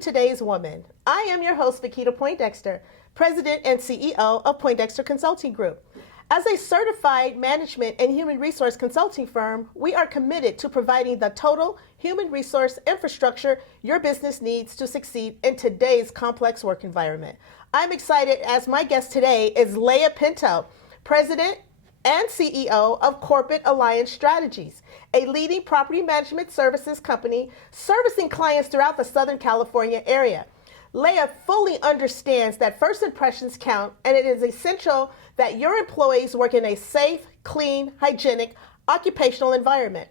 Today's Woman. I am your host, Vakita Poindexter, President and CEO of Poindexter Consulting Group. As a certified management and human resource consulting firm, we are committed to providing the total human resource infrastructure your business needs to succeed in today's complex work environment. I'm excited as my guest today is Leah Pinto, President and CEO of Corporate Alliance Strategies, a leading property management services company servicing clients throughout the Southern California area. Leah fully understands that first impressions count, and it is essential that your employees work in a safe, clean, hygienic, occupational environment.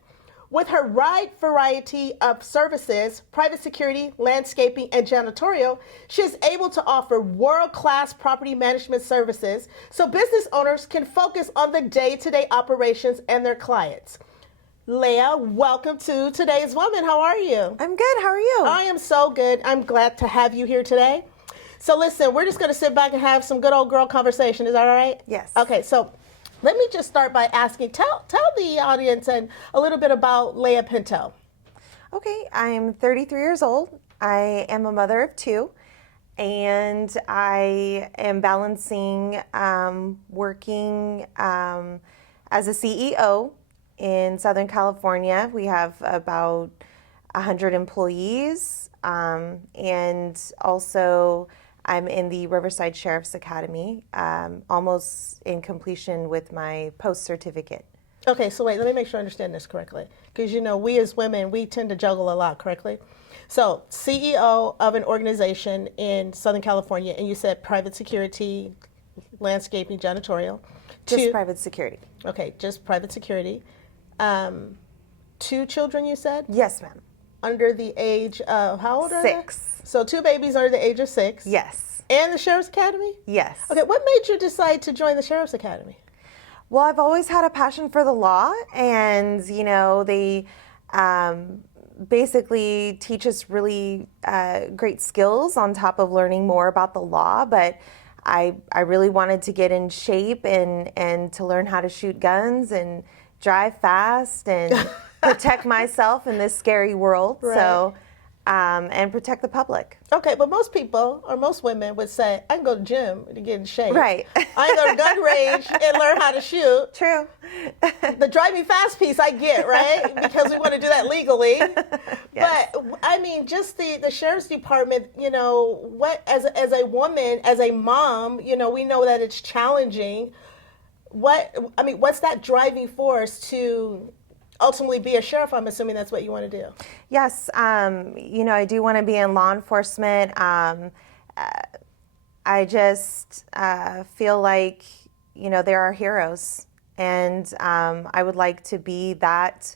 With her wide variety of services, private security, landscaping, and janitorial, she is able to offer world-class property management services so business owners can focus on the day-to-day operations and their clients. Leah, welcome to Today's Woman. How are you? I'm good. How are you? I am so good. I'm glad to have you here today. So listen, we're just going to sit back and have some good old girl conversation. Is that all right? Yes. Okay, so let me just start by asking, tell the audience and a little bit about Leah Pinto. Okay, I'm 33 years old. I am a mother of two, and I am balancing working as a CEO in Southern California. We have about 100 employees, and also I'm in the Riverside Sheriff's Academy, almost in completion with my post certificate. Okay, so wait, let me make sure I understand this correctly. Because, you know, we as women, we tend to juggle a lot, correctly? So, CEO of an organization in Southern California, and you said private security, landscaping, janitorial. Just private security. Okay, just private security. 2 children, you said? Yes, ma'am. Under the age of, how old are they? 6. So 2 babies under the age of 6. Yes. And the Sheriff's Academy? Yes. Okay, what made you decide to join the Sheriff's Academy? Well, I've always had a passion for the law, and, you know, they basically teach us really great skills on top of learning more about the law, but I really wanted to get in shape and to learn how to shoot guns and drive fast and protect myself in this scary world. Right. So, and protect the public. Okay, but most people, or most women would say, I can go to the gym to get in shape. Right. I can go to gun range and learn how to shoot. True. The driving fast piece I get, right? Because we want to do that legally. Yes. But, I mean, just the Sheriff's Department, you know, what as a woman, as a mom, you know, we know that it's challenging. What's that driving force to ultimately be a sheriff? I'm assuming that's what you want to do. Yes, you know, I do want to be in law enforcement. I just feel like, you know, there are heroes, and I would like to be that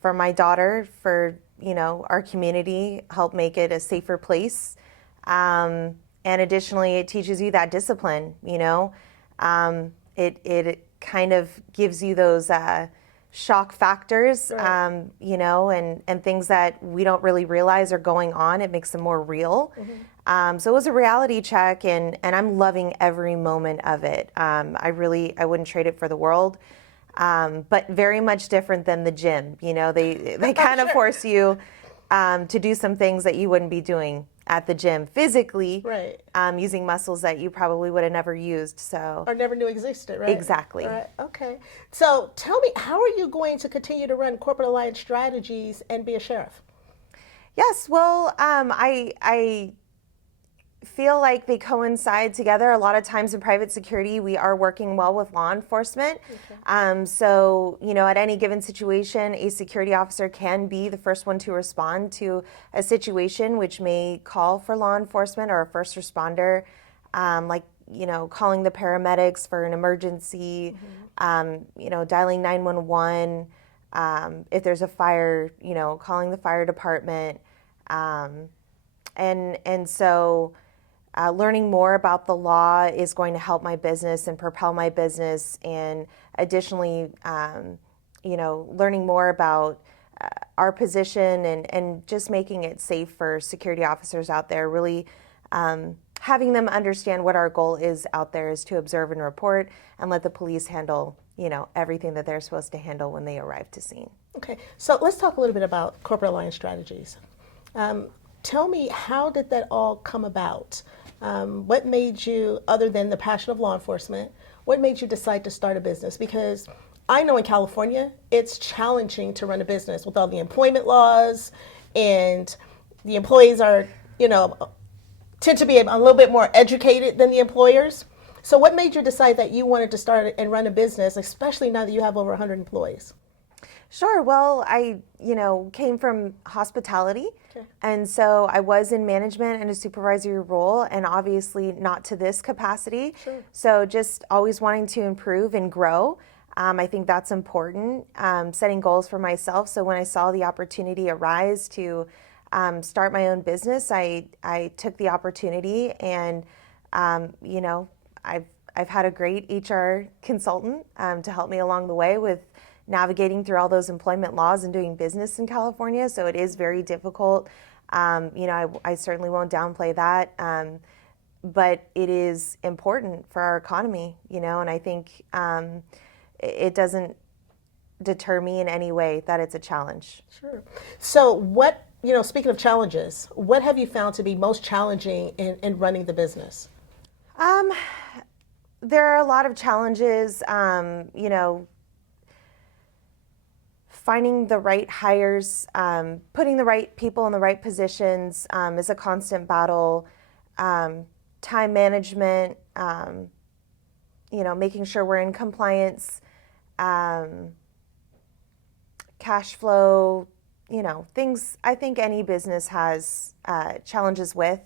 for my daughter, for, you know, our community, help make it a safer place. And additionally, it teaches you that discipline, you know. It kind of gives you those shock factors, Right. you know, and things that we don't really realize are going on. It makes them more real. Mm-hmm. So it was a reality check, and I'm loving every moment of it. I wouldn't trade it for the world, but very much different than the gym. You know, they kind of Sure. force you to do some things that you wouldn't be doing at the gym physically, Right. using muscles that you probably would have never used. So Or never knew existed, right? Exactly. Right. Okay. So tell me, how are you going to continue to run Corporate Alliance Strategies and be a sheriff? yes, well, I feel like they coincide together. A lot of times in private security, we are working well with law enforcement. Okay. So, you know, at any given situation, a security officer can be the first one to respond to a situation which may call for law enforcement or a first responder, like, you know, calling the paramedics for an emergency, you know, dialing 911, if there's a fire, you know, calling the fire department. And so learning more about the law is going to help my business and propel my business. And additionally, you know, learning more about our position and just making it safe for security officers out there, really having them understand what our goal is out there is to observe and report and let the police handle, you know, everything that they're supposed to handle when they arrive to scene. Okay, so let's talk a little bit about Corporate Alliance Strategies. tell me, how did that all come about? What made you, other than the passion of law enforcement, what made you decide to start a business? Because I know in California, it's challenging to run a business with all the employment laws, and the employees are, tend to be a little bit more educated than the employers. So what made you decide that you wanted to start and run a business, especially now that you have over 100 employees? Sure. Well, I, came from hospitality. Okay. And so I was in management and a supervisory role, and obviously not to this capacity. Sure. So just always wanting to improve and grow. I think that's important, setting goals for myself. So when I saw the opportunity arise to start my own business, I took the opportunity, and, I've had a great HR consultant to help me along the way with navigating through all those employment laws and doing business in California. So it is very difficult. I certainly won't downplay that. But it is important for our economy, and I think it doesn't deter me in any way that it's a challenge. Sure. So what, speaking of challenges, what have you found to be most challenging in running the business? There are a lot of challenges, finding the right hires, putting the right people in the right positions is a constant battle. Time management, making sure we're in compliance, cash flow, things I think any business has challenges with,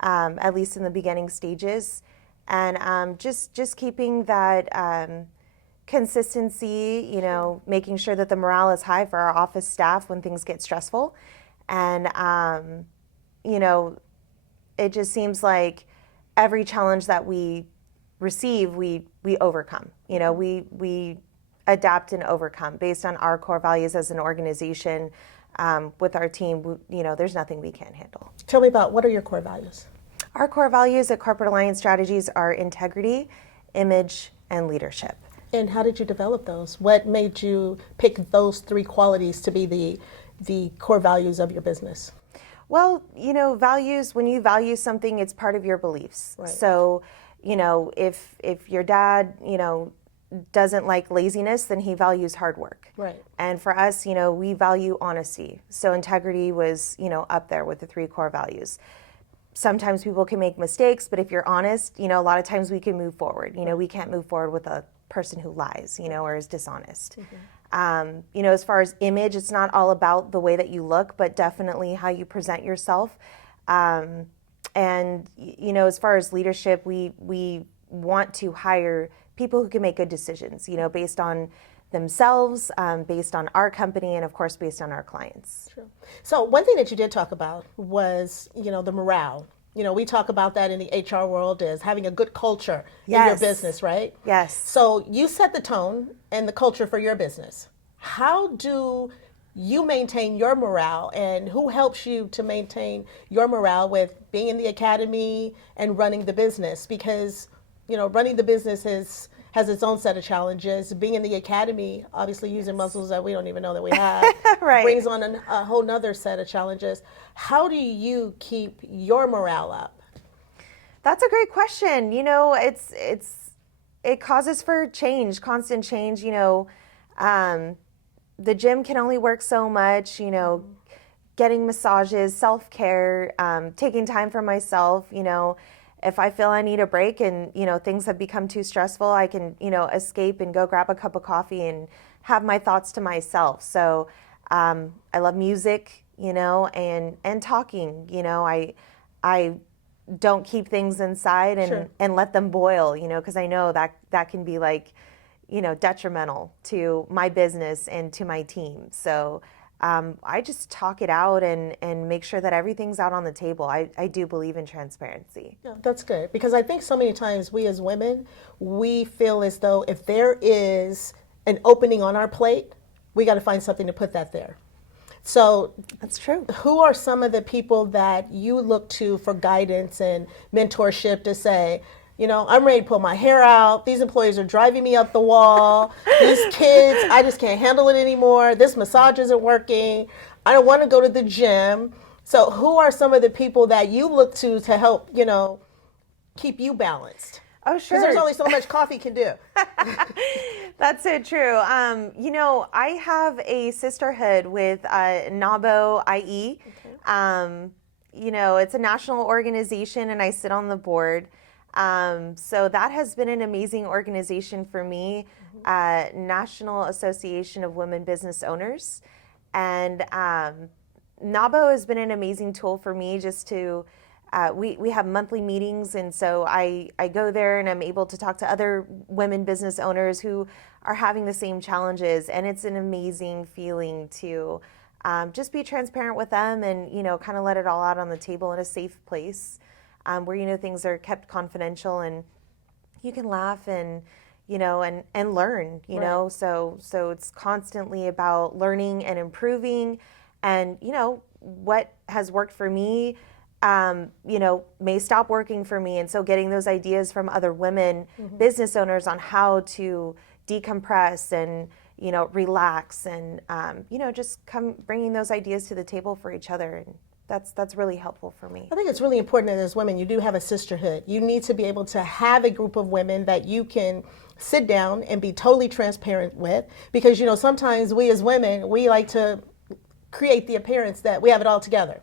at least in the beginning stages. And just keeping that consistency, making sure that the morale is high for our office staff when things get stressful. And, it just seems like every challenge that we receive, we overcome. We adapt and overcome based on our core values as an organization. With our team, there's nothing we can't handle. Tell me about, what are your core values? Our core values at Corporate Alliance Strategies are integrity, image, and leadership. And how did you develop those? What made you pick those three qualities to be the core values of your business? Well, values, when you value something, it's part of your beliefs. Right. So, if your dad, doesn't like laziness, then he values hard work. Right. And for us, we value honesty. So integrity was, up there with the three core values. Sometimes people can make mistakes, but if you're honest, a lot of times we can move forward. We can't move forward with a person who lies, or is dishonest. Mm-hmm. As far as image, it's not all about the way that you look, but definitely how you present yourself. And, as far as leadership, we want to hire people who can make good decisions, based on themselves, based on our company, and of course, based on our clients. True. So one thing that you did talk about was, the morale. We talk about that in the HR world as having a good culture in your business, right? Yes. So you set the tone and the culture for your business. How do you maintain your morale, and who helps you to maintain your morale with being in the academy and running the business? Because, running the business has its own set of challenges. Being in the academy, obviously using muscles that we don't even know that we have, right, brings on a whole nother set of challenges. How do you keep your morale up? That's a great question. It causes for change, constant change. The gym can only work so much, getting massages, self-care, taking time for myself, if I feel I need a break and, things have become too stressful, I can, escape and go grab a cup of coffee and have my thoughts to myself. So I love music, and talking. I don't keep things inside and, Sure, and let them boil, because I know that can be detrimental to my business and to my team. So I just talk it out and make sure that everything's out on the table. I do believe in transparency. Yeah, that's good, because I think so many times we as women, we feel as though if there is an opening on our plate, we got to find something to put that there. So that's true. Who are some of the people that you look to for guidance and mentorship to say, I'm ready to pull my hair out. These employees are driving me up the wall. These kids, I just can't handle it anymore. This massage isn't working. I don't want to go to the gym. So who are some of the people that you look to help, keep you balanced? Oh, Because there's sure. only so much coffee can do. That's so true. I have a sisterhood with NABO IE. It's a national organization and I sit on the board. So that has been an amazing organization for me, National Association of Women Business Owners. And NABO has been an amazing tool for me just to we have monthly meetings, and so I go there and I'm able to talk to other women business owners who are having the same challenges, and it's an amazing feeling to just be transparent with them and kind of let it all out on the table in a safe place where things are kept confidential and you can laugh and and learn Right. so it's constantly about learning and improving, and what has worked for me may stop working for me. And so getting those ideas from other women business owners on how to decompress and, relax and, just come bringing those ideas to the table for each other. And that's really helpful for me. I think it's really important that as women, you do have a sisterhood. You need to be able to have a group of women that you can sit down and be totally transparent with, because, sometimes we as women, we like to create the appearance that we have it all together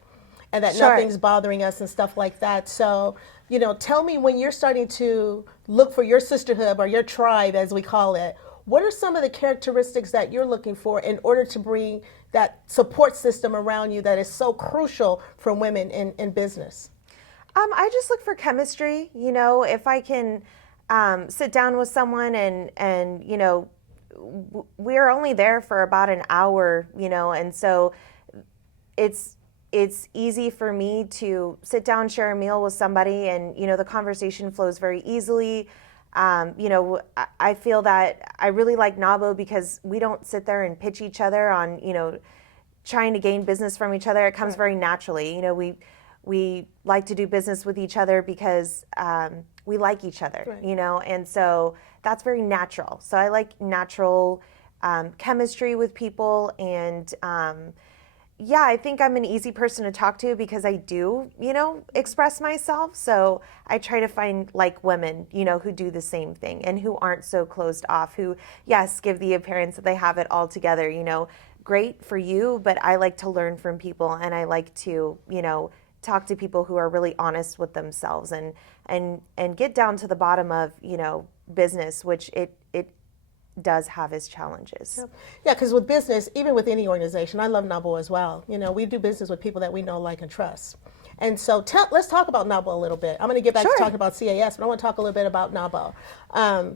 and that Sure. nothing's bothering us and stuff like that. So, tell me, when you're starting to look for your sisterhood or your tribe, as we call it, what are some of the characteristics that you're looking for in order to bring that support system around you that is so crucial for women in business? I just look for chemistry. If I can sit down with someone and we're only there for about an hour, and so it's easy for me to sit down, share a meal with somebody, and the conversation flows very easily. I feel that I really like NABO because we don't sit there and pitch each other on trying to gain business from each other. It comes very naturally. We like to do business with each other because we like each other. Right. And so that's very natural. So I like natural chemistry with people, and yeah, I think I'm an easy person to talk to because I do, express myself. So I try to find like women, who do the same thing and who aren't so closed off, who, yes, give the appearance that they have it all together. Great for you, but I like to learn from people, and I like to, talk to people who are really honest with themselves and get down to the bottom of, business, which it does have its challenges. Yeah, because with business, even with any organization, I love NABO as well. We do business with people that we know, like, and trust. And so let's talk about NABO a little bit. I'm going to get back Sure. to talking about CAS, but I want to talk a little bit about NABO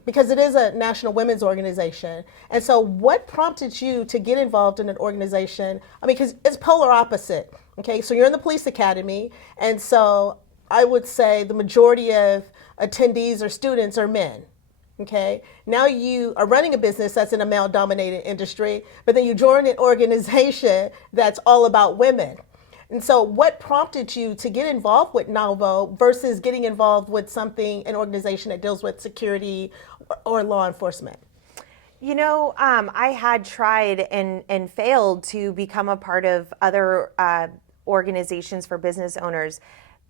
because it is a national women's organization. And so what prompted you to get involved in an organization? I mean, because it's polar opposite. Okay, so you're in the police academy, and so I would say the majority of attendees or students are men. Okay, now you are running a business that's in a male-dominated industry, but then you join an organization that's all about women. And so what prompted you to get involved with NABO versus getting involved with an organization that deals with security or law enforcement? I had tried and failed to become a part of other organizations for business owners.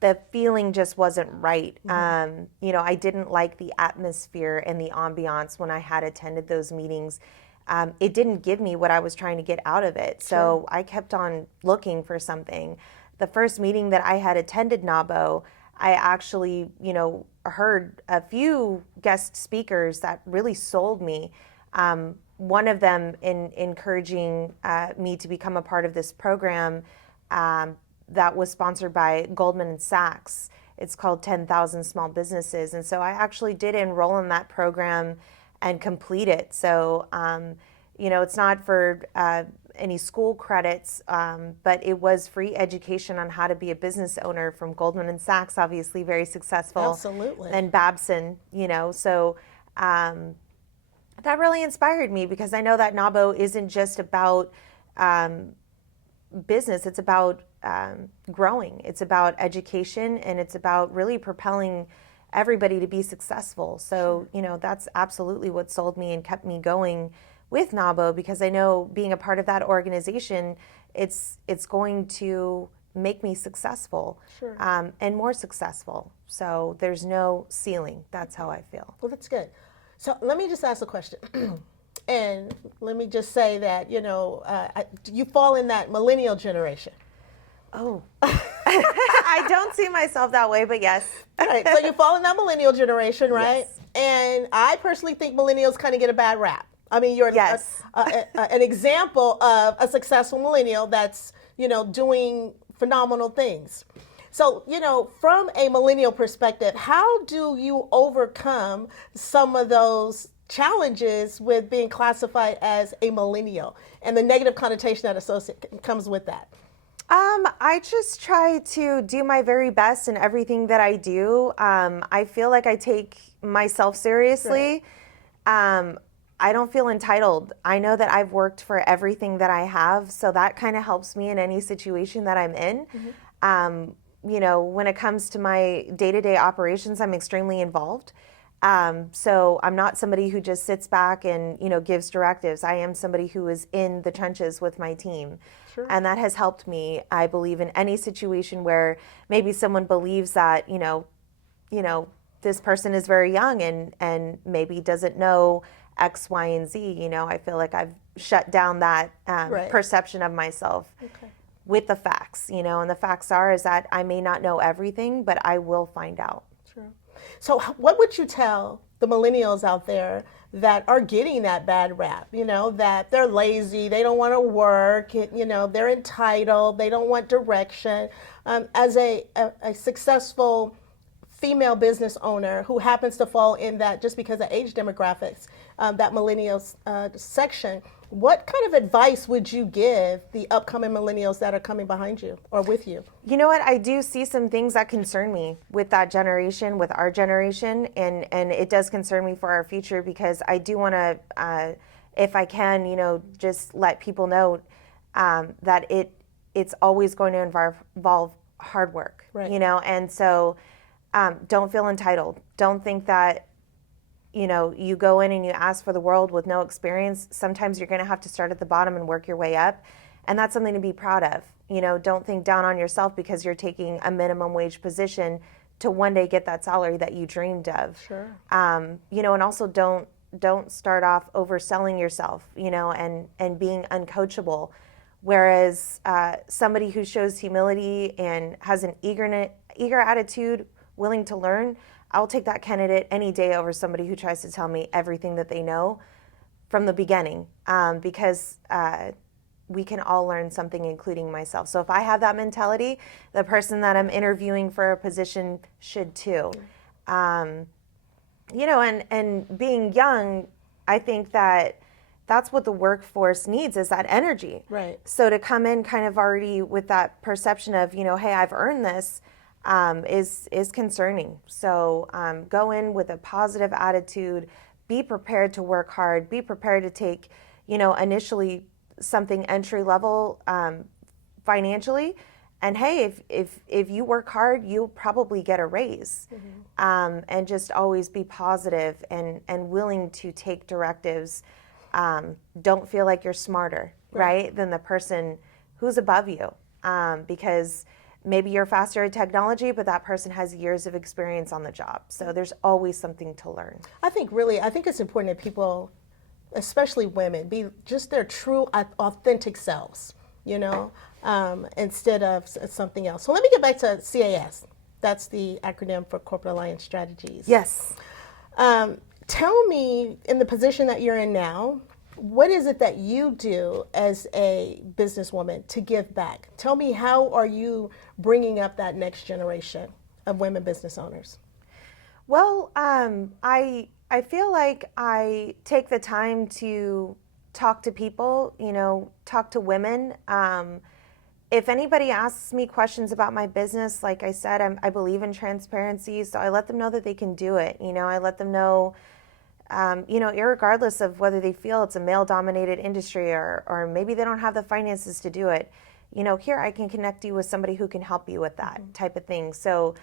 The feeling just wasn't right. I didn't like the atmosphere and the ambiance when I had attended those meetings. It didn't give me what I was trying to get out of it. So I kept on looking for something. The first meeting that I had attended NABO, I actually, heard a few guest speakers that really sold me. One of them in encouraging me to become a part of this program that was sponsored by Goldman Sachs. It's called 10,000 Small Businesses. And so I actually did enroll in that program and complete it. So, it's not for any school credits, but it was free education on how to be a business owner from Goldman Sachs, obviously very successful. Absolutely. And Babson, so that really inspired me because I know that NABO isn't just about business. It's about growing. It's about education, and it's about really propelling everybody to be successful. So, that's absolutely what sold me and kept me going with NABO, because I know being a part of that organization, it's going to make me successful, Sure. and more successful. So there's no ceiling. That's how I feel. Well, that's good. So let me just ask a question. And let me just say that, you fall in that millennial generation. Oh, I don't see myself that way, but yes. All right, so you fall in that millennial generation, right? Yes. And I personally think millennials kind of get a bad rap. I mean, you're Yes. an example of a successful millennial that's, doing phenomenal things. So, from a millennial perspective, how do you overcome some of those challenges with being classified as a millennial and the negative connotation that comes with that? I just try to do my very best in everything that I do. I feel like I take myself seriously. Right. I don't feel entitled. I know that I've worked for everything that I have, so that kind of helps me in any situation that I'm in. When it comes to my day-to-day operations, I'm extremely involved. So I'm not somebody who just sits back and, gives directives. I am somebody who is in the trenches with my team. Sure. And that has helped me, I believe, in any situation where maybe someone believes that, this person is very young and maybe doesn't know X, Y, and Z. I feel like I've shut down that Right. perception of myself. Okay. With the facts, and the facts is that I may not know everything, but I will find out. Sure. So what would you tell the millennials out there that are getting that bad rap, that they're lazy, they don't want to work, they're entitled, they don't want direction? As a successful female business owner who happens to fall in that, just because of age demographics, that millennials section, what kind of advice would you give the upcoming millennials that are coming behind you or with you? You know what? I do see some things that concern me with that generation, with our generation, and it does concern me for our future, because I do want to, if I can, just let people know that it's always going to involve hard work, Right. and so don't feel entitled. Don't think that you go in and you ask for the world with no experience. Sometimes you're going to have to start at the bottom and work your way up. And that's something to be proud of. Don't think down on yourself because you're taking a minimum wage position to one day get that salary that you dreamed of. Sure. And also don't start off overselling yourself, and being uncoachable. Whereas somebody who shows humility and has an eager attitude, willing to learn, I'll take that candidate any day over somebody who tries to tell me everything that they know from the beginning, because we can all learn something, including myself. So if I have that mentality, the person that I'm interviewing for a position should too. And being young, I think that's what the workforce needs, is that energy. Right. So to come in kind of already with that perception of, hey, I've earned this, is concerning. So go in with a positive attitude, be prepared to work hard, be prepared to take, initially something entry level financially. And hey, if you work hard, you'll probably get a raise. And just always be positive and willing to take directives. Don't feel like you're smarter, right, than the person who's above you, because maybe you're faster at technology, but that person has years of experience on the job. So there's always something to learn. I think it's important that people, especially women, be just their true, authentic selves, instead of something else. So let me get back to CAS. That's the acronym for Corporate Alliance Strategies. Yes. Tell me, in the position that you're in now, what is it that you do as a businesswoman to give back? Tell me, how are you bringing up that next generation of women business owners? Well, I feel like I take the time to talk to people, talk to women. If anybody asks me questions about my business, like I said, I believe in transparency, so I let them know that they can do it. I let them know, irregardless of whether they feel it's a male-dominated industry or maybe they don't have the finances to do it, here I can connect you with somebody who can help you with that type of thing. So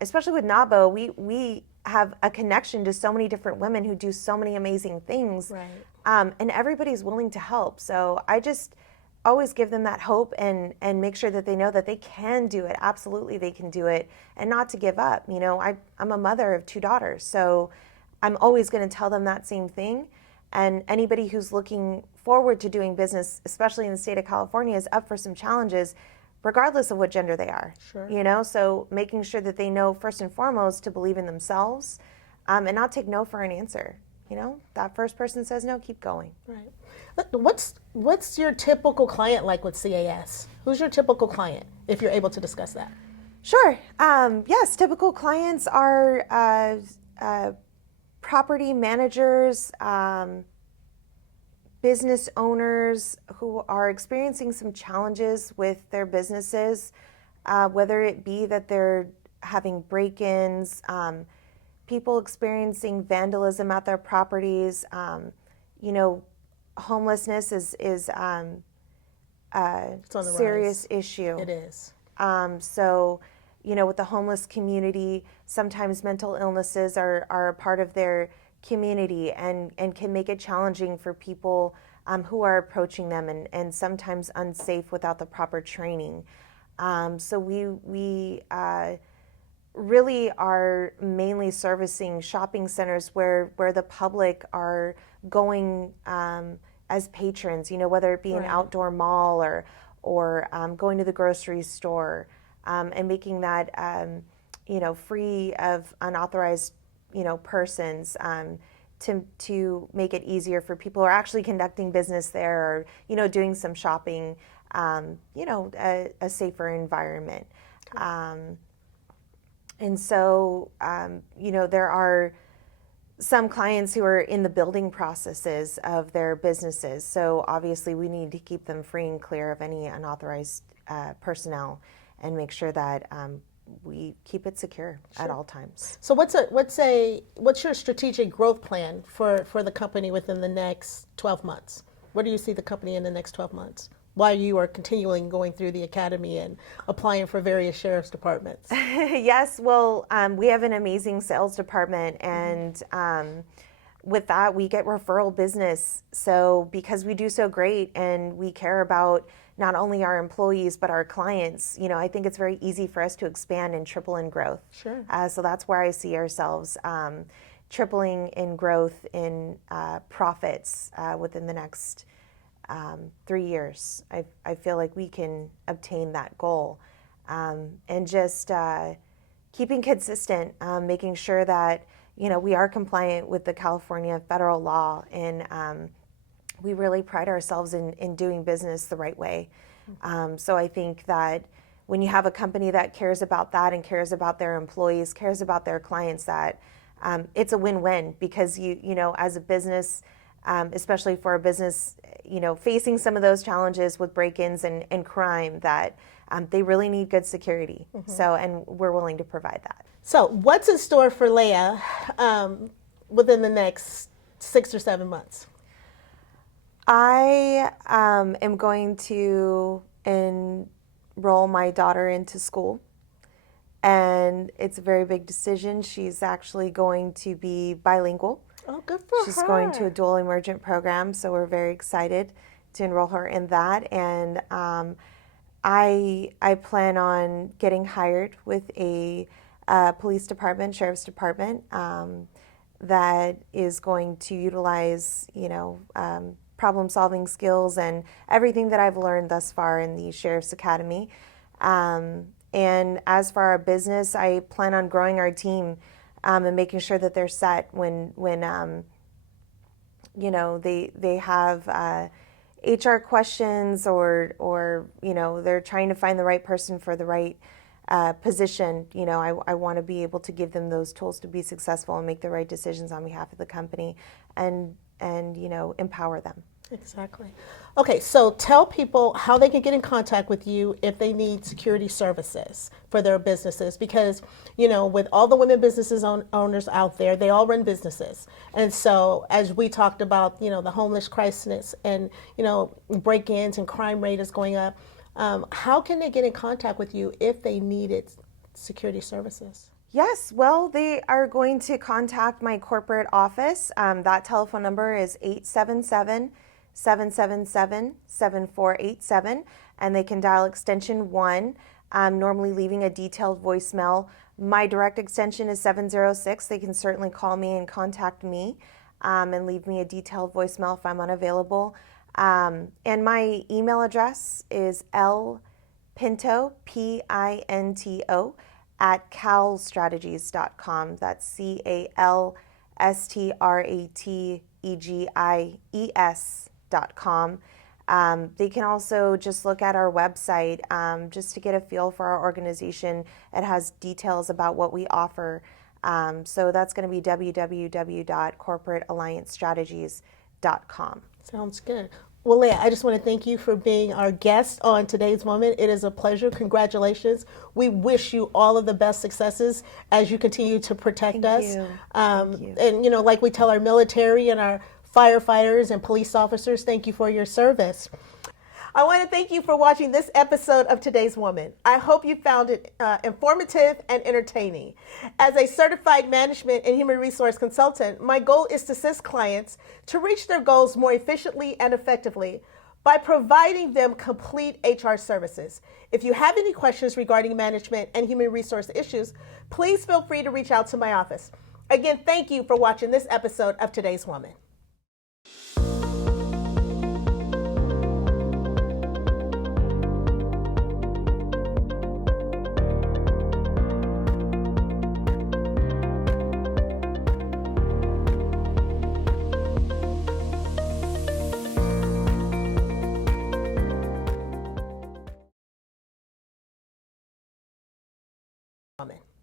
especially with NABO, we have a connection to so many different women who do so many amazing things. Right. And everybody's willing to help. So I just always give them that hope and make sure that they know that they can do it. Absolutely, they can do it, and not to give up. You know, I'm a mother of 2 daughters, so I'm always going to tell them that same thing. And anybody who's looking forward to doing business, especially in the state of California, is up for some challenges, regardless of what gender they are. Sure. You know, so making sure that they know first and foremost to believe in themselves, and not take no for an answer. You know, that first person says no, keep going. Right. What's your typical client like with CAS? Who's your typical client, if you're able to discuss that? Sure. Yes, typical clients are property managers, business owners who are experiencing some challenges with their businesses, whether it be that they're having break-ins, people experiencing vandalism at their properties. You know, homelessness is a It's on the serious rise. issue. It is. So, you know, with the homeless community, sometimes mental illnesses are a part of their community and can make it challenging for people who are approaching them, and sometimes unsafe without the proper training. So we really are mainly servicing shopping centers where the public are going as patrons, you know, whether it be an Right. outdoor mall or going to the grocery store, and making that, you know, free of unauthorized, you know, persons, to make it easier for people who are actually conducting business there, or, you know, doing some shopping, you know, a safer environment. And so, you know, there are some clients who are in the building processes of their businesses. So obviously we need to keep them free and clear of any unauthorized personnel and make sure that we keep it secure at all times. So what's your strategic growth plan for the company within the next 12 months? Where do you see the company in the next 12 months? While you are continuing going through the academy and applying for various sheriff's departments? Yes, well, we have an amazing sales department, and with that, we get referral business. So because we do so great and we care about not only our employees but our clients, you know, I think it's very easy for us to expand and triple in growth. Sure. So that's where I see ourselves tripling in growth in profits within the next 3 years. I feel like we can obtain that goal, and just keeping consistent, making sure that, you know, we are compliant with the California federal law, and we really pride ourselves in doing business the right way. So I think that when you have a company that cares about that and cares about their employees, cares about their clients, that it's a win-win, because you know, as a business, especially for a business, you know, facing some of those challenges with break-ins and crime, that they really need good security. So, and we're willing to provide that. So what's in store for Leah within the next 6 or 7 months? I am going to enroll my daughter into school, and it's a very big decision. She's actually going to be bilingual. Oh, good for her. She's going to a dual emergent program, so we're very excited to enroll her in that. And I plan on getting hired with a police department, sheriff's department, that is going to utilize, you know, problem-solving skills and everything that I've learned thus far in the Sheriff's Academy. And as for our business, I plan on growing our team, and making sure that they're set when you know, they have HR questions, or you know, they're trying to find the right person for the right position. You know, I want to be able to give them those tools to be successful and make the right decisions on behalf of the company, and you know, empower them. Exactly. Okay, so tell people how they can get in contact with you if they need security services for their businesses, because, you know, with all the women businesses owners out there, they all run businesses. And so as we talked about, you know, the homeless crisis and, you know, break-ins and crime rate is going up, how can they get in contact with you if they needed security services? Yes, well, they are going to contact my corporate office. That telephone number is 877 888-777-7487, and they can dial extension 1, normally leaving a detailed voicemail. My direct extension is 706. They can certainly call me and contact me and leave me a detailed voicemail if I'm unavailable. And my email address is lpinto, Pinto, at calstrategies.com. That's calstrategies.com. They can also just look at our website just to get a feel for our organization. It has details about what we offer. So that's going to be www.corporatealliancestrategies.com. Sounds good. Well, Leah, I just want to thank you for being our guest on Today's Woman. It is a pleasure. Congratulations. We wish you all of the best successes as you continue to protect us. Thank you. And, you know, like we tell our military and our firefighters and police officers, thank you for your service. I want to thank you for watching this episode of Today's Woman. I hope you found it informative and entertaining. As a certified management and human resource consultant, my goal is to assist clients to reach their goals more efficiently and effectively by providing them complete HR services. If you have any questions regarding management and human resource issues, please feel free to reach out to my office. Again, thank you for watching this episode of Today's Woman.